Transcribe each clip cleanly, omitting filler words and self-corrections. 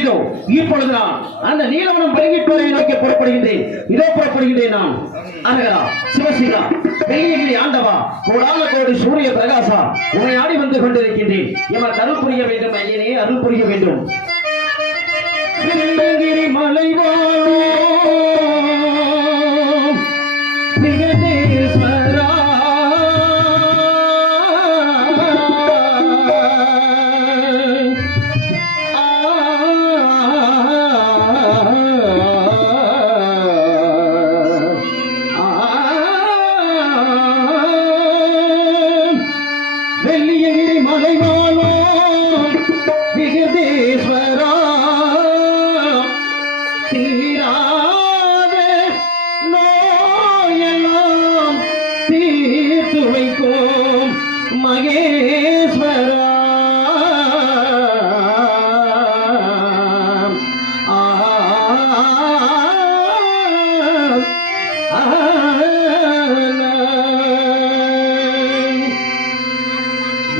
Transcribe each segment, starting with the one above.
இதோ இப்பொழுது நான் அந்த நீலவனம் பருகிப்போரை நோக்கி புறப்படுகின்றேன். இதோ புறப்படுகின்றேன் நான். அனகரா, சிவசிவா, வெள்ளியகிரி ஆண்டவா, கோடான கோடி சூரிய பிரகாசா, உன்னை ஆடி வந்து கொண்டிருக்கின்றேன். எமக்கு அருள் புரிய வேண்டும் ஐயனே, அருள் புரிய வேண்டும். வெள்ளியகிரி மலைவாழோ விகடேஸ்வரா, வெள்ளியகிரி மலைவாழோ விகடேஸ்வரா, தீராத நோயெல்லாம் தீர்த்து வைக்கும் மகேஸ்வரா.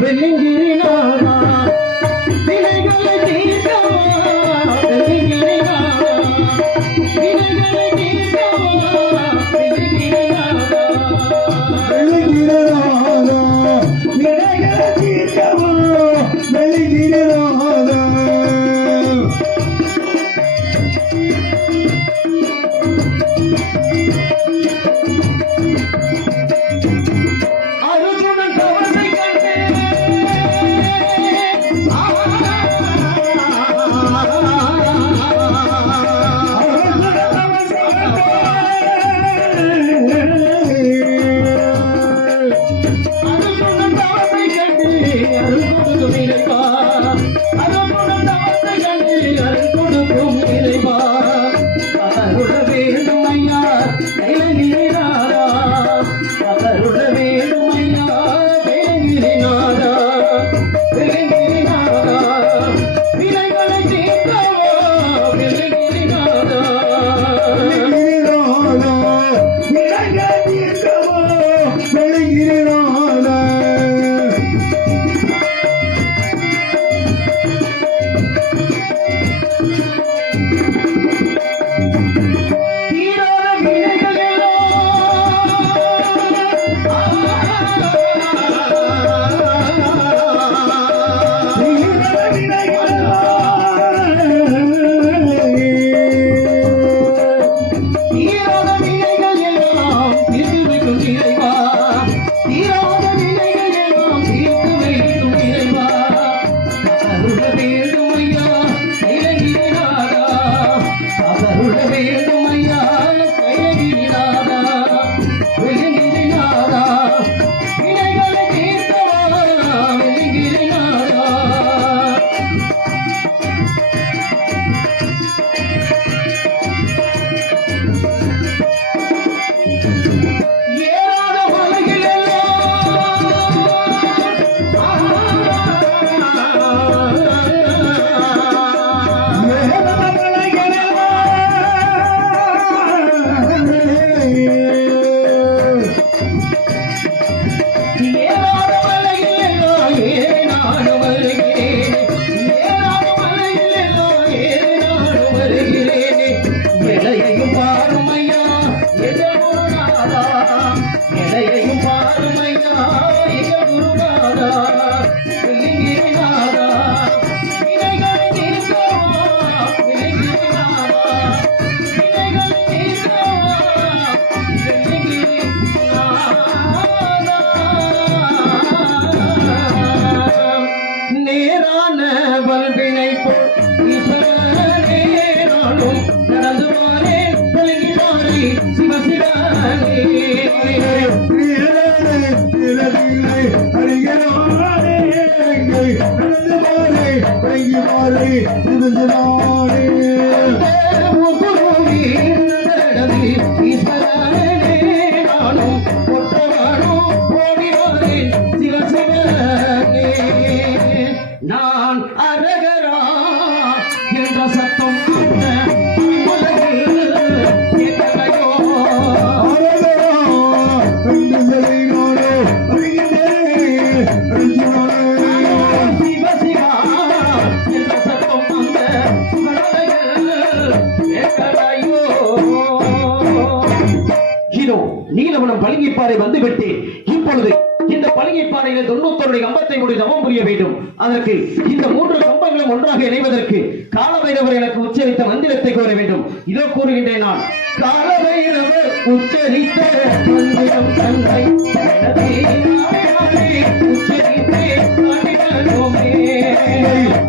வெள்ளிங்கிரிநாதா, வினைகளை தீர்க்கவா, வெள்ளிங்கிரிநாதா, வினைகளை தீர்க்கவா, வெள்ளிங்கிரிநாதா, வெள்ளிங்கிரிநாதா, வினைகளை தீர்க்கவா, வெள்ளிங்கிரிநாதா. அருகுணன் தவசை கண்டு அருகுணன் தவசை கண்டு அருள் கொடுக்கும் இறைவா, அருகுணன் தவசை கண்டு அருள் கொடுக்கும் இறைவா, அருள வேண்டும் ஐயா கைலகிரிநாதா, அருள வேண்டும் ஐயா வேங்கிரிநாதா, வேங்கிரிநாதா, வினைகளை தீர்க்கவா, வேங்கிரிநாதா, வெள்ளிங்கிரிநாதா, வினைகளை தீர்க்கவா, வெள்ளிங்கிரிநாதா. தீராத வினைகள் தீராத வினைகள் எல்லாம் தீர்த்து வைக்கும் இறைவா, தீராத வினைகள் எல்லாம் தீர்த்து வைக்கும் இறைவா, அருள வேண்டும் ஐயா கைலகிரிநாதா, அருள வேண்டும் ஐயா கைலகிரிநாதா, வெள்ளிங்கிரிநாதா, வினைகளை தீர்க்கவா, வெள்ளிங்கிரிநாதா. ஏறாத மலையில் ஏறாத மலையில் எல்லாம் ஏறி நானும் வருகிறேன், ஏறாத மலையில் எல்லாம் ஏறி நானும் வருகிறேன். எடையையும் பாரும் ஐயா எங்கள் குருநாதா, எடையையும் பாரும் ஐயா எங்கள் குருநாதா, வெள்ளிங்கிரிநாதா, வினைகளை தீர்க்கவா, வெள்ளிங்கிரிநாதா, வினைகளை தீர்க்கவா, வெள்ளிங்கிரிநாதா. நேரான வல்வினை போல் ஈஸ்வரனே நானும் நடந்து வாரேன், விளங்கினாரே சிவசிவனே. ஈஸ்வரனே நானும் ஒற்றவானும் ஓடி வாரேன் சிவசிவனே. நான் அரகரா என்ற சத்தம் அந்த உலகில் கேட்கலையோ, சிவசிவா என்ற சத்தம் அந்த நீலவனம் பளிங்கிப்பாறை வந்துவிட்டு இப்பொழுது இந்த பளிங்கிப்பாறையில் 91 கம்பத்தை முடி தவம் புரிய வேண்டும். அதற்கு இந்த 3 கம்பங்களும் ஒன்றாக இணைவதற்கு காலபைரவர் எனக்கு உச்சரித்த மந்திரத்தை கூற வேண்டும். இதோ கூறுகின்றேன் நான். காலபைரவர் உச்சரித்த மந்திரம் தந்தை உச்சரித்தே காணினோமே.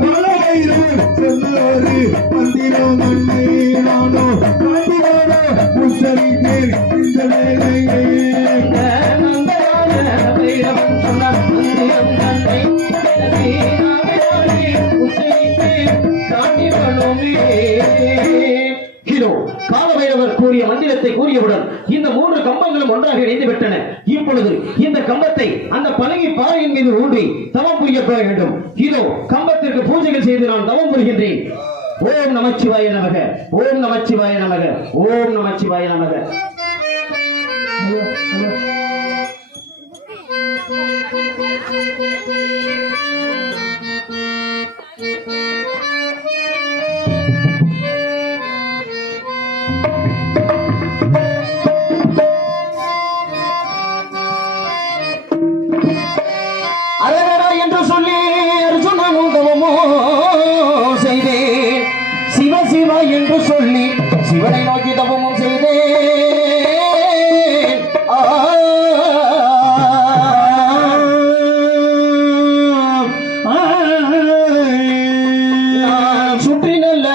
காலபைரவர் சொன்னோரு மந்திரம் நன்னே நானோ காண்டினோட உச்சரித்தேன் இந்த வேளையே. காலபைரவர் கூறிய மந்திரத்தை கூறியவுடன் இந்த 3 கம்பங்களும் ஒன்றாக இணைந்து விட்டன. இப்பொழுது இந்த கம்பத்தை அந்த பலகை பாறையின் மீது ஊன்றி தவம் புரிய போக வேண்டும். இதோ கம்பத்திற்கு பூஜைகள் செய்து நான் தவம் புரிகின்றேன். ஓம் நமச்சிவாய நமக, ஓம் நமச்சிவாய நமக, ஓம் நமச்சிவாய நமக. அரகரா என்று சொல்லி அர்ஜுனனும் தவமோ செய்தேன். சிவ சிவ என்று சொல்லி சிவனை நோக்கி தவமும் செய்தேன். நான் சுற்றி நல்ல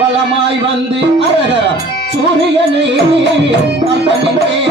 பலமாய் வந்து அரகரா சூரியனை நான் தனித்தேன்.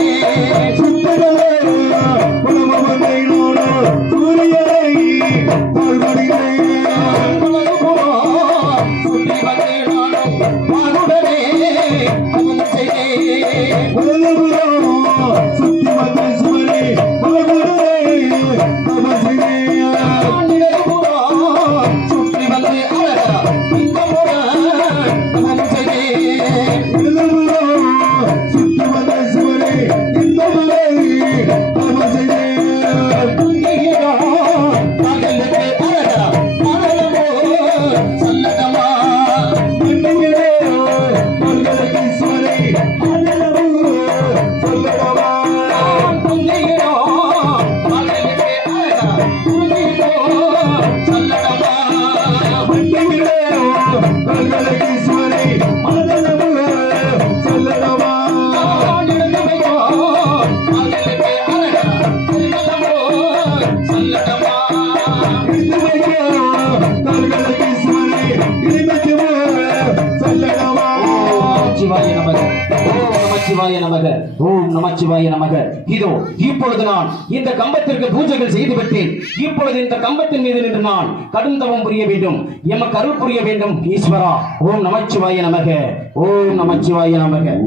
ஓம் நமச்சிவாய நமக. இதோ இப்பொழுது நான் இந்த கம்பத்திற்கு பூஜைகள் செய்து விட்டேன். இப்பொழுது இந்த கம்பத்தின் மீது நின்று நான் கடும் தவம் புரிய வேண்டும். எமக்கு அருள் புரிய வேண்டும் ஈஸ்வரா. ஓம் நமச்சிவாய நமக, ஓம் நமச்சிவாய நமக.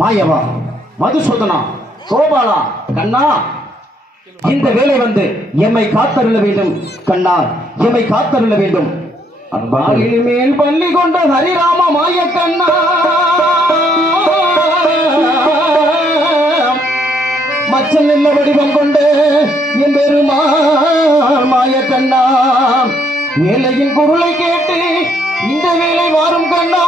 மாயவா, மதுசூதனா, கோபாலா, கண்ணா, இந்த வேலை வந்து எம்மை காத்தருள வேண்டும். கண்ணா, எம்மை காத்தருள வேண்டும். அன்பாலில் மேல் பள்ளி கொண்ட ஹரிராம மாய கண்ணா, மச்சம் நல்ல வடிவம் கொண்டு என் பெருமாள் மாய கண்ணா, வேலையின் குரலை கேட்டு இந்த வேலை வாரும் கண்ணா.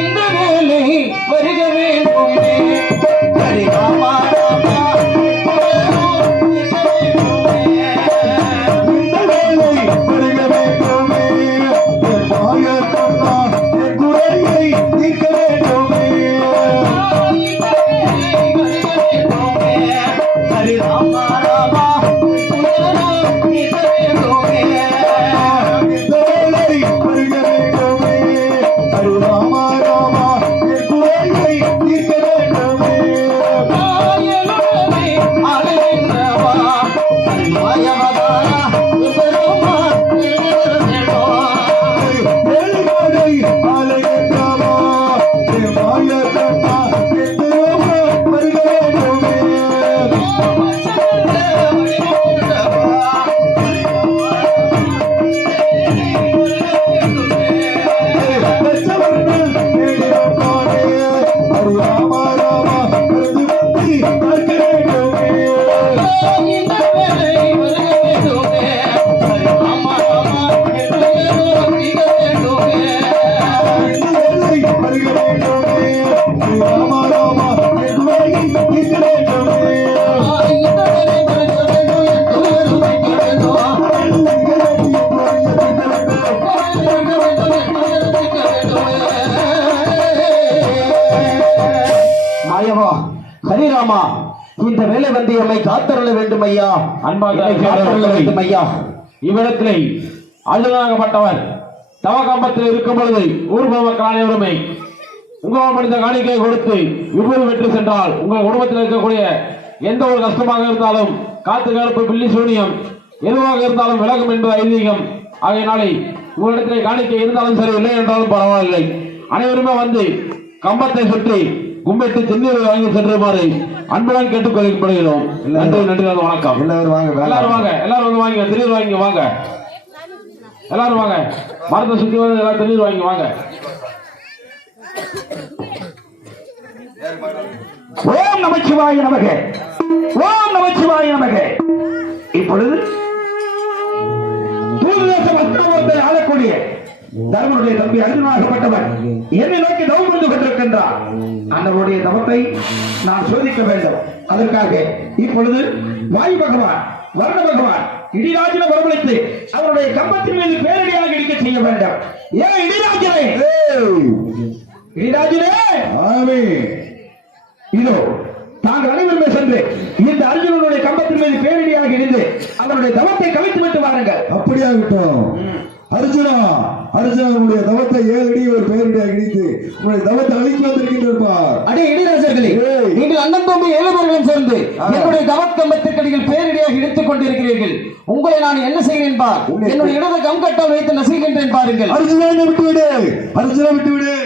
இந்த வேலை வருக வேண்டுமே ஹரிராமா. Hare Rama Rama Hare Rama ஹரிராமா, இந்த வேலை வந்து எம்மை காத்தருள வேண்டும் ஐயா. அன்பாக காத்தருள வேண்டும் ஐயா. இவ்விடத்திலே அழுதாகப்பட்டவர் தவகம்பத்தில் இருக்கும் பொழுது ஊர் மக்கள் அனைவருமே உங்கள் மனித காணிக்கை கொடுத்து இவ்வளவு வெற்றி சென்றால் உங்கள் குடும்பத்தில் இருக்கக்கூடிய எந்த ஒரு கஷ்டமாக இருந்தாலும் காத்து கருப்பு பில்லி சூனியம் எதுவாக இருந்தாலும் விலகும் என்பது ஐதீகம். ஆகையினாலே உங்களிடத்திலே காணிக்கை இருந்தாலும் சரி, இல்லை என்றாலும் பரவாயில்லை, அனைவருமே வந்து கம்பத்தை சுற்றி கும்பிட்டு திருநீரை வாங்கி சென்றுமாறு அன்புடன் கேட்டுக் கொள்ளப்படுகிறோம். நன்றி, நன்றி, வணக்கம். எல்லாரும் வாங்க, எல்லாரும் வாங்க, எல்லாரும் வந்து வாங்க, திருநீர் வாங்கி வாங்க, எல்லாரும் வாங்க, மரத்தை சுத்தி வந்து எல்லாரும் திருநீர் வாங்கி வாங்க. ஓம் நமச்சிவாய நமக, ஓம் நமச்சிவாய நமக. இப்பொழுது தூர்தேசம் அஸ்திரபுரத்தை ஆளக்கூடிய தர்மனுடைய தம்பி அர்ஜுனாகப்பட்டவர் என்னை நோக்கி தவம் புரிந்து கொண்டிருக்கின்றார். அவருடைய தவத்தை நான் சோதிக்க வேண்டும். அதற்காக இப்பொழுது வாயு பகவான், வர்ண பகவான் இடிராஜனை வரவழைத்து அவருடைய கம்பத்தின் மீது பேரடியாக இடிக்க செய்ய வேண்டும். ஏன் இடிராஜனே, இடிராஜனே, இதோ தாங்கள் அனைவருமே சென்று இந்த அர்ஜுனனுடைய கம்பத்தின் மீது பேரடியாக இடிந்து அவருடைய தவத்தை கவிழ்த்து விட்டு வாருங்கள். அப்படியாகட்டும். அர்ஜுனா, அர்ஜுனனுடைய தவத்தை 7 அடி ஒரு பேரடியாக இடித்து உங்களுடைய தவத்தை அழிக்க வந்திருக்கின்றார். அடே இடிராஜர்களே, நீங்கள் அண்ணன் தம்பி 7 பேர்களும் சேர்ந்து என்னுடைய தவக்கம்பத்திற்கடியில் பேரடியாக இடித்துக் கொண்டிருக்கிறீர்கள். உங்களை நான் என்ன செய்கிறேன் பார். என்னுடைய இடது கம்கட்டால் வைத்து நசுகின்றேன் பாருங்கள். அர்ஜுனா விட்டுவிடு, அர்ஜுனா விட்டுவிடு.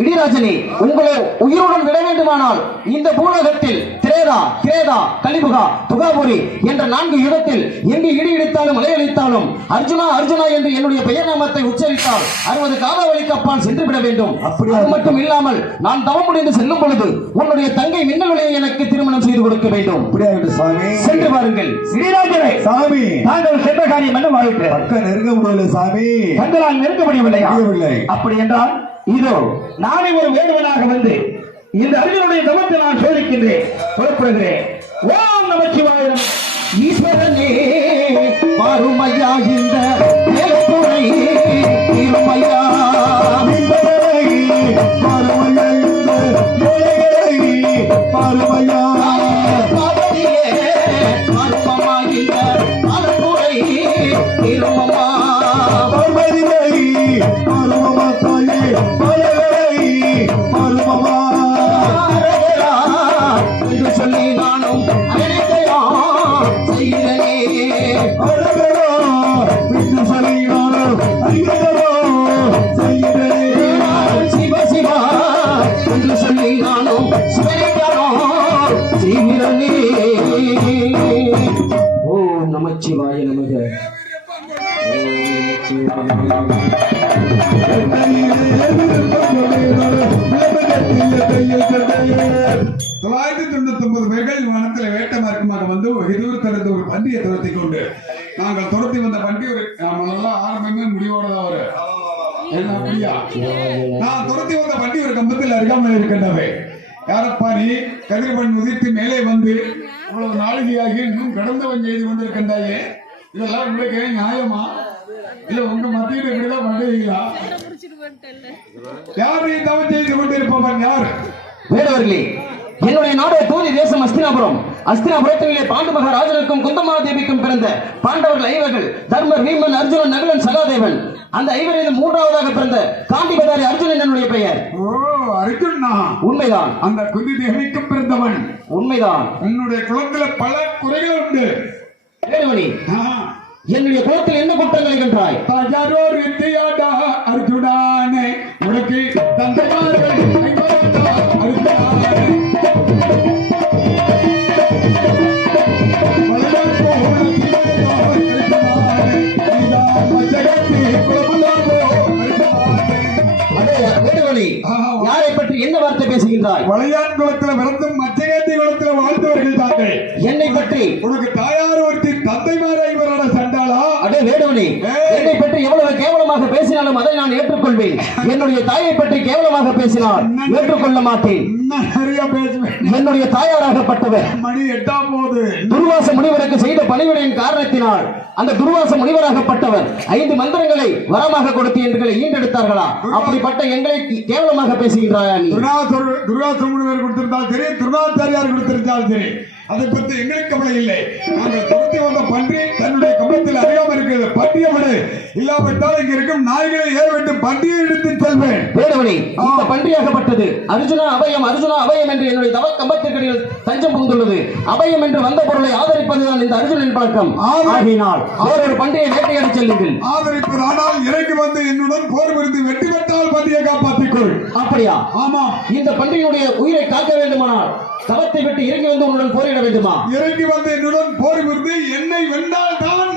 இடிராஜனே, உங்களை உயிருடன் விட வேண்டுமானால் இந்த பூலகத்தில் திரேதா, கிரேதா, கலிபுகா, துகாபுரி என்ற 4 யுகத்தில் எங்கு இடி இடித்தாலும் மலையளித்தாலும் அர்ஜுனா, அர்ஜுனா என்று என்னுடைய பெயர் நாமத்தை உச்சரித்தால் 60 காலவழிக்கு அப்பால் சென்று விட வேண்டும். அது மட்டும் இல்லாமல் நான் தவம் முடிந்து செல்லும் பொழுது உன்னுடைய தங்கை மின்னலுடைய எனக்கு திருமணம் செய்து கொடுக்க வேண்டும். சாமி, சென்று பாருங்கள். இடிராஜனே சாமி, தாங்கள் சென்ற காரியம் என்ன வாழ்க்கை பக்கம் நெருங்க முடியவில்லை சாமி. தங்களால் நெருங்க முடியவில்லையா? அப்படி என்றால் இதோ நானே ஒரு வேடுவனாக வந்து இந்த அர்ஜுனுடைய தவத்தை நான் சோதிக்கின்றேன், புறப்படுகிறேன். ஓம் நமச்சிவாய நமக. ஈஸ்வரனே பாருமையா இந்த மேலத்துறை இருமையா, பாருமையா இந்த ஏழைகளை பாருமையா, பாவதியே பாருமமா இந்த பாலத்துறை இருமமா, பார்வதியை பாருமமா தாயே, பாலகளை பாருமமா என்று சொல்லி நானும் அனைத்தையும் செய்கிறனே. அழகரோ என்று சொல்லினாலும் அறிகிறோ செய்கிறே. சிவ சிவா என்று சொல்லி நானும் சிவலிங்கனோ செய்கிறனே. ஓம் நமச்சிவாய நமக. பேர்கள் வனத்தில் வேட்ட மார்க்கமாக வந்து எதிர் தடுத்த ஒரு பண்டிகை துரத்தி கொண்டு நாங்கள் துரத்தி வந்த பண்டிகை நல்லா ஆரம்பமே முடிவோட தான் வரும். என்ன அப்படியா? நான் துரத்தி வந்த பண்டிகை ஒரு கம்பத்தில் அருகாமல் இருக்கின்றவை. யாரப்பா நீ? கதிர்பண் உதிர்த்து மேலே வந்து இவ்வளவு நாளிகையாகி இன்னும் கடந்தவன் செய்து கொண்டிருக்கின்றாயே, இதெல்லாம் உங்களுக்கு நியாயமா? இல்ல உங்க மத்தியில் இப்படிதான் பண்ணுவீங்களா? யார் நீ தவம் செய்து கொண்டிருப்பவன் யார்? வேடவர்களே, என்னுடைய நாடு தூதி தேசம் அஸ்தினாபுரம். அஸ்தினாபுரத்திலே பாண்டு மகாராஜனுக்கும் குந்தமாதேவிக்கும் பிறந்த பாண்டவர்கள் 5 தர்மர், வீமன், அர்ஜுனன், நகுலன், சகாதேவன். அந்த 5 3வது பிறந்த காண்டிபதாரி அர்ஜுனன் என்னுடைய பெயர். ஓ, அர்ஜுனா, உண்மைதான். அந்த குந்தி தேவிக்கும் பிறந்தவன். உண்மைதான். என்னுடைய குலத்துல பல குறைகள் உண்டு. வேடுமணி, என்னுடைய குலத்தில் என்ன குற்றங்களை கண்டாய்? தயாரோ வித்தியாடா அர்ஜுனானே, உனக்கு தந்தைமார்கள் அர்ஜுனானே. யாரை பற்றி என்ன வார்த்தை பேசுகின்றாய்? வளையான் குளத்துல பிறந்தும் மச்சகேத்தி குளத்துல வாழ்ந்தவர்கள் தாங்கள். என்னை பற்றி உனக்கு தாயார் ஒருத்தி தந்தைமாரை இவரோட சண்டாளா? அடே வேடுமணி, என்னை பற்றி எவ்வளவு கேவலமாக பேசினாலும் அதை நான் ஏற்றுக்கொள்வேன். என்னுடைய தாயை பற்றி கேவலமாக பேசினால் ஏற்றுக்கொள்ள மாட்டேன். இன்னும் நிறைய பேசுவேன். என்னுடைய தாயாராகப்பட்டவர் மணி 8 போகுது. துர்வாச முனிவருக்கு செய்த பணிவிடையின் காரணத்தினால் அந்த துர்வாச முனிவராகப்பட்டவர் 5 மந்திரங்களை வரமாக கொடுத்து எங்களை ஈண்டெடுத்தார்களா? அப்படிப்பட்ட எங்களை கேவலமாக பேசுகின்றாயா நீ? துர்வாச முனிவர் கொடுத்திருந்தாலும் சரி, துர்வாச்சாரியார் கொடுத்திருந்தாலும் சரி, அதை பற்றி எங்களுக்கு கவலை இல்லை. நாங்கள் துரத்தி வந்த பன்றி தன்னுடைய கம்பத்தில் அறியாமல் இருக்கிறது. பன்றிய விடு, இல்லாவிட்டால் இங்க இருக்கும் நாய்களை ஏறிவிட்டு பன்றியை எடுத்து செல்வேன். வேடுவனே, இந்த பன்றியாகப்பட்டது அர்ஜுனா அபயம், அர்ஜுனா அபயம் என்று என்னுடைய தவ கம்பத்திற்கடியில் தஞ்சம் புகுந்துள்ளது. அபயம் என்று வந்த பொருளை ஆதரிப்பதுதான் இந்த அர்ஜுனன் பழக்கம். ஆகினால் வேறொரு பன்றியை வேட்டையாடி செல்லுங்கள். ஆதரிப்பது ஆனால் இறங்கி வந்து என்னுடன் போர் புரிந்து வெற்றி பெற்றால் பன்றியை காப்பாற்றிக்கொள். அப்படியா? ஆமா. இந்த பன்றியினுடைய உயிரை காக்க வேண்டுமானால் தவத்தை விட்டு இறங்கி வந்து உன்னுடன் போரிட வேண்டுமா? இறங்கி வந்து என்னுடன் போர் புரிந்து என்னை வென்றால் தான்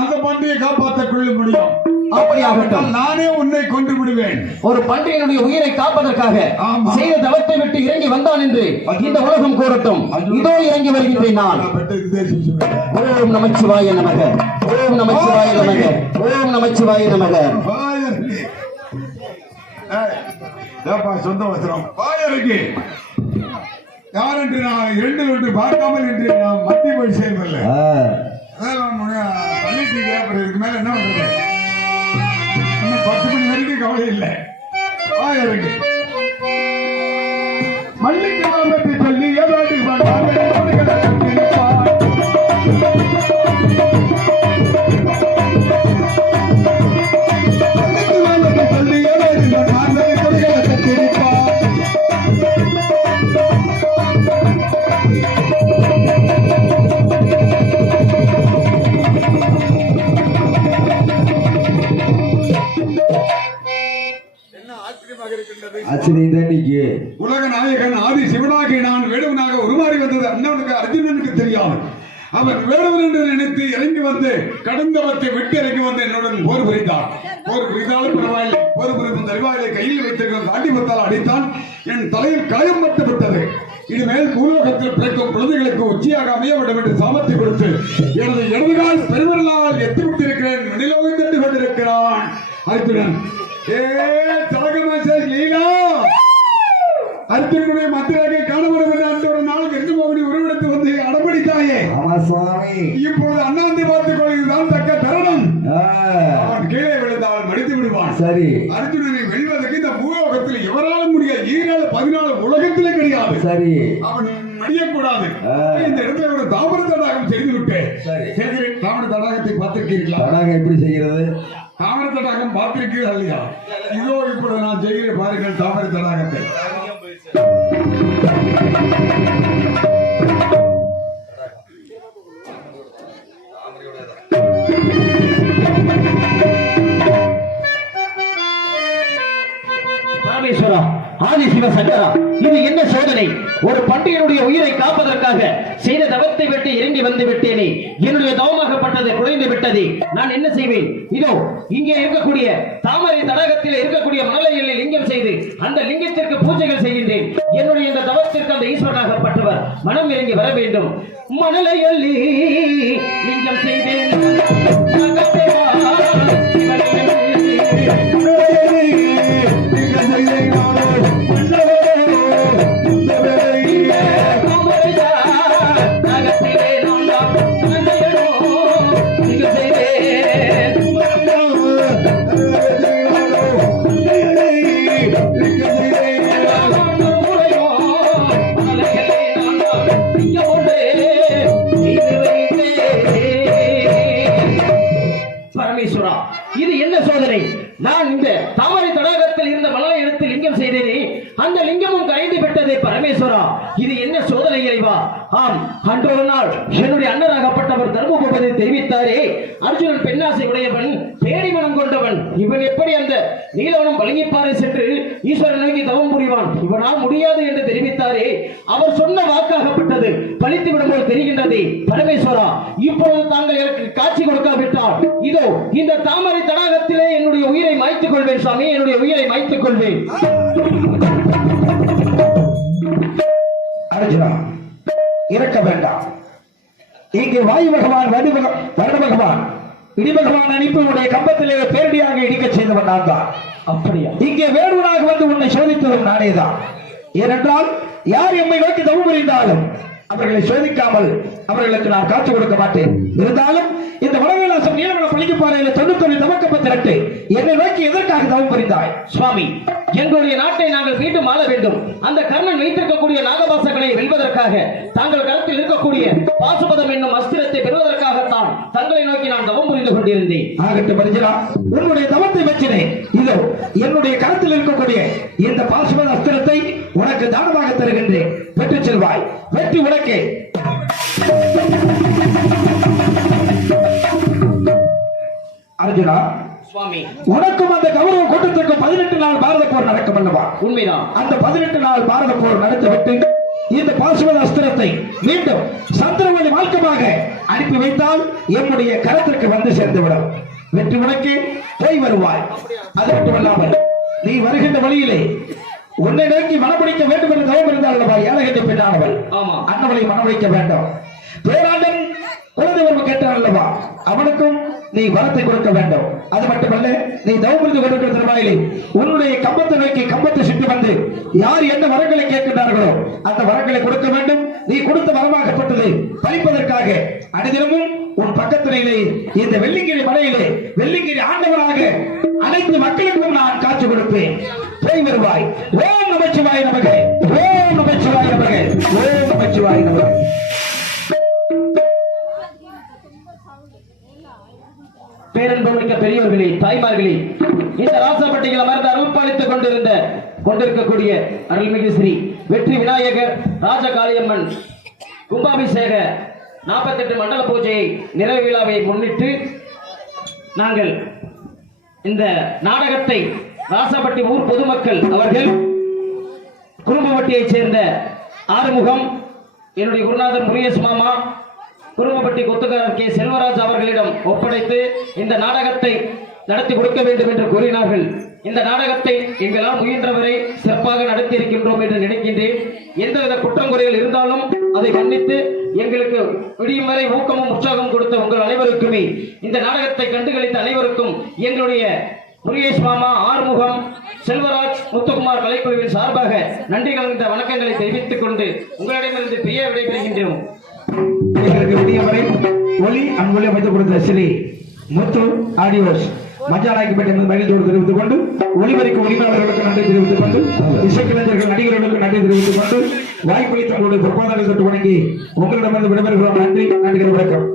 அந்த பன்றியை காப்பாற்றிக் கொள்ள முடியும். அப்படியாகட்டும், நானே உன்னை கொண்டு விடுவேன். ஒரு பன்றியினுடைய உயிரை காப்பதற்காக ஆமா. செய்த தவத்தை விட்டு இறங்கி வந்தான் என்று இந்த உலகம் கூறட்டும். இதோ இறங்கி வருகின்றேன் நான். ஓம் நமச்சிவாய நமக, ஓம் நமச்சிவாய நமக, ஓம் நமச்சிவாய நமக. சொந்த வசனம் பாயருக்கு யார் என்று நான் 2 பார்க்காமல் என்று நான் மத்திய போய் செய்யவில்லை. பள்ளிக்கு இதுக்கு மேல என்ன பண்றது? இன்னும் 10 மணி வரைக்கும் கவலை இல்லை. பாயருக்கு மல்லிகை பற்றி சொல்லி ஏதாவது உலக நாயகன் ஆதி சிவனாகி நான் வேடுவனாக உருமாறி வந்தது அண்ணனுக்கு அர்ஜுனனுக்கு தெரியாது. அவன் வேடுவன் என்று நினைத்து இறங்கி வந்து கடந்தவத்தை விட்டு இறங்கி வந்து என்னுடன் போர் புரிந்தார். போர் புரிந்தாலும் பரவாயில்லை. போர் புரிந்த தருவாயிலை கையில் வைத்திருக்கிற தாண்டி பத்தால் அடித்தான். என் தலையில் காயம் பட்டுவிட்டது. இனிமேல் பூலோகத்தில் பிறக்கும் குழந்தைகளுக்கு உச்சியாக அமைய வேண்டும் என்று சாமத்தை கொடுத்து எனது இடதுகால் பெருவிரலால் எத்தி விட்டிருக்கிறேன். வெளிலோகை தண்டு கொண்டிருக்கிறான் அர்ஜுனன். அர்ஜுனுடைய மத்தியாக காணப்படும் அந்த ஒரு நாளுக்கு எந்த மோகனி உருவெடுத்து வந்து அடம்பிடித்தாயே. இப்போது அண்ணாந்தி பார்த்துக் கொள்வதுதான் தக்க தருணம். அவன் கீழே விழுந்தால் மடித்து விடுவான். சரி, அர்ஜுனனை வெல்வதற்கு இந்த பூலோகத்தில் எவராலும் முடியாது. 14 உலகத்திலே கிடையாது. சரி, அவன் மடியக்கூடாது. இந்த இடத்துல ஒரு தாமர தடாகம் செய்து விட்டேன். தாமர தடாகத்தை பார்த்திருக்கீர்களா? தடாகம் எப்படி செய்கிறது? தாமர தடாகம் பார்த்திருக்கீர்கள் இல்லையா? இதோ இப்பொழுது நான் செய்கிற பாருங்கள் தாமர தடாகத்தை. ராமேஸ்வரா, ஆதி சிவ சங்கரா, இது என்ன சோதனை? ஒரு பண்டிகையினுடைய உயிரை காப்பதற்காக செய்த தவத்தை விட்டு இறங்கி வந்து விட்டேனே. என்னுடைய தவமாகப்பட்டது குறைந்து விட்டது. நான் என்ன செய்வேன்? இதோ இங்கே இருக்கக்கூடிய தாமரை தடாகத்தில் இருக்கக்கூடிய மணலையில் லிங்கம் செய்து அந்த லிங்கத்திற்கு பூஜைகள் செய்கின்றேன். என்னுடைய இந்த தவத்திற்கு அந்த ஈஸ்வரனாகப்பட்டவர் மனம் இறங்கி வர வேண்டும். மணலையில் லிங்கம் செய்தேன். பரமேஸ்வரா, இது என்ன சோதனை? நான் இந்த தாமரை தடாகத்தில் இருந்த மலை எடுத்து லிங்கம் செய்தேனே, அந்த லிங்கமும் கரைந்து விட்டதே. பரமேஸ்வரா, இது என்ன சோதனை இறைவா? ஆம், அன்றொரு நாள் என்னுடைய அண்ணனாகப்பட்டவர் தர்மபுபதி தெரிவித்தாரே, அர்ஜுனன் பெண்ணாசை உடையவன், பேடி மனம் கொண்டவன். இவன் எப்படி அந்த நீலவனம் வழங்கிப்பாறை சென்று ஈஸ்வரன் நோக்கி தவம் புரிவான்? இவனால் முடியாது என்று தெரிவித்தாரே. அவர் சொன்ன வாக்காகப்பட்டது பழித்து விடும்போது தெரிகின்றது. பரமேஸ்வரா, இப்பொழுது தாங்கள் எனக்கு காட்சி கொடுக்காவிட்டால் இதோ இந்த தாமரை தடாகத்திலே என்னுடைய உயிரை மாய்த்துக் கொள்வேன் சுவாமி, என்னுடைய உயிரை மாய்த்துக் கொள்வேன். அர்ஜுனா, இறக்க வேண்டாம். இங்கே வாயு பகவான், வருட பகவான், இடி பகவான் அனுப்பி உன்னுடைய கம்பத்திலே பேரடியாக இடிக்க செய்தவன் நான் தான். அப்படியா? இங்கே வேடுவனாக வந்து உன்னை சோதித்ததும் நானேதான். ஏனென்றால் யார் எம்மை நோக்கி தவம் புரிந்தாலும் அவர்களை சோதிக்காமல் அவர்களுக்கு நான் காட்சி கொடுக்க மாட்டேன். இருந்தாலும் இந்த வடவேலாசம் நீலவன பள்ளிப்பாறையில 99 தவக்கப்பத்திரட்டு என்னை நோக்கி எதற்காக தவம் புரிந்தாய்? சுவாமி, எங்களுடைய நாட்டை நாங்கள் மீண்டும் ஆள வேண்டும். அந்த கர்ணன் வைத்திருக்கக்கூடிய நாகபாசங்களை வெல்வதற்காக தாங்கள் கருத்தில் இருக்கக்கூடிய பாசுபதம் என்னும் அஸ்திரத்தை பெறுவதற்காகத்தான் தங்களை நோக்கி நான் தவம் புரிந்து கொண்டிருந்தேன். ஆகட்டும் அர்ஜுனா, உன்னுடைய தவத்தை வச்சினேன். இதோ என்னுடைய கருத்தில் இருக்கக்கூடிய இந்த பாசுபத அஸ்திரத்தை உனக்கு தானமாக தருகின்றேன். பெற்றுச் செல்வாய். வெற்றி உனக்கு. அர்ஜுனா, சுவாமி, உனக்கும் அந்த கௌரவ கூட்டத்திற்கும் 18 நாள் பாரத போர் நடக்கும் அல்லவா? உண்மைதான். அந்த 18 நாள் பாரத போர் நடத்திவிட்டு இந்த பாசுபத அஸ்திரத்தை மீண்டும் சந்திரவழி மார்க்கமாக அனுப்பி வைத்தால் என்னுடைய கரத்திற்கு வந்து சேர்ந்துவிடும். வெற்றி உனக்கு. போய் வருவாய். அது மட்டுமல்லாமல் நீ வருகின்ற வழியிலே உன்னை நோக்கி மனமுடிக்க வேண்டும் என்று தவம் இருந்தால் அல்லவா ஏழகத்தை பெண்ணானவள்? ஆமா. அன்னவளை மனமுடிக்க வேண்டும். பேராண்டன் குலதெய்வம் கேட்டான் அல்லவா? அவனுக்கும் நீ வரத்தை கொடுக்க வேண்டும். அது மட்டுமல்ல, நீ தவம் புரிந்து கொண்டிருக்கிற திருவாயிலே உன்னுடைய கம்பத்தை நோக்கி கம்பத்தை சுற்றி வந்து யார் என்ன வரங்களை கேட்கின்றார்களோ அந்த வரங்களை கொடுக்க வேண்டும். நீ கொடுத்த வரமாகப்பட்டது பழிப்பதற்காக அனைதினமும் உன் பக்கத்திலே இந்த வெள்ளிங்கிரி மலையிலே வெள்ளிங்கிரி ஆண்டவராக அனைத்து மக்களுக்கும் நான் காட்சி கொடுப்பேன். போய் வருவாய். ஓம் நமச்சிவாய நமக. ஓம் நமச்சிவாய நமக. ஓம் நமச்சிவாய நமக. பேரன்புமிக்க பெரியவர்களே, தாய்மார்களே, இந்த ராசாப்பட்டியில் அமர்ந்து அருள் பாலித்துக் கொண்டிருக்கக்கூடிய அருள்மிகு ஸ்ரீ வெற்றி விநாயகர் ராஜகாளியம்மன் கும்பாபிஷேக 48 மண்டல பூஜையை நிறைவு விழாவை முன்னிட்டு நாங்கள் இந்த நாடகத்தை ராசாப்பட்டி ஊர் பொதுமக்கள் அவர்கள் குறும்பப்பட்டியைச் சேர்ந்த ஆறுமுகம், என்னுடைய குருநாதர் முருகேஷ் மாமா, குரும்பப்பட்டி கொத்துக்காரர் கே செல்வராஜ் அவர்களிடம் ஒப்படைத்து இந்த நாடகத்தை நடத்தி கொடுக்க வேண்டும் என்று கூறினார்கள். இந்த நாடகத்தை எங்களால் முயன்றவரை சிறப்பாக நடத்தி இருக்கின்றோம் என்று நினைக்கின்றேன். எந்தவித குற்றம் குறைகள் இருந்தாலும் அதை மன்னித்து எங்களுக்கு விடியும் வரை ஊக்கமும் உற்சாகம் கொடுத்த உங்கள் அனைவருக்குமே, இந்த நாடகத்தை கண்டுகளித்த அனைவருக்கும் எங்களுடைய முருகேஷ் மாமா, ஆறுமுகம், செல்வராஜ், முத்துக்குமார் கலைக்குழுவின் சார்பாக நன்றி கலந்த வணக்கங்களை தெரிவித்துக் கொண்டு உங்களிடமிருந்து பிரிய விடைபெறுகின்றோம். எங்களுக்கு விடியவரை ஒளி அன்பொலி அமைத்துக் கொடுத்த ஸ்ரீ முத்து ஆடியோஸ் மஞ்சானாய்க்கப்பட்ட மகிழ்ச்சியோடு தெரிவித்துக் கொண்டு ஒளிவரைக்கு உரிமையாளர்களுக்கு நன்றி தெரிவித்துக் கொண்டு இசைக்கலைஞர்கள் நடிகர்களுக்கு நன்றி தெரிவித்துக் கொண்டு வாய்ப்பளித்த உங்களுடைய பிரபாதங்களை தொட்டு வணங்கி உங்களிடமிருந்து விடைபெறுகிறோம். நன்றி. நன்றி. வணக்கம்.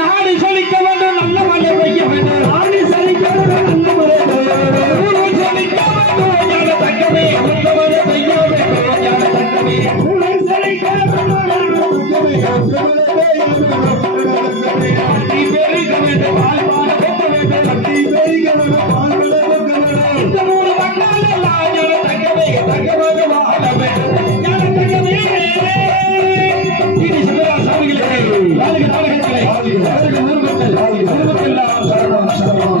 நாடு செழிக்க வேண்டும், நல்ல மழை பெய்ய வேண்டும். நாடு செழிக்க வேண்டும், நல்ல மழை பெய்ய வேண்டும். செழிக்க வேண்டும், ஞான தங்கமே, நல்ல மழை பெய்ய வேண்டும். ஞான தங்கமே, செழிக்க வேண்டும், நீ பெருக வேண்டும், வாழ்வான போக வேண்டும். நீ பெருக வேண்டும், வாழ்வான இந்த மூணு மக்கள் எல்லாம் ஞான தங்கமே, தங்கமாக வாழ வேண்டும். ஞான தங்கமே. இனி சிவராசாமிகளே, வாழ்க நாடகத்திலே அவர்கள் ஊர்வத்தில் ஊர்வத்தெல்லாம் சரணம் சரணம்.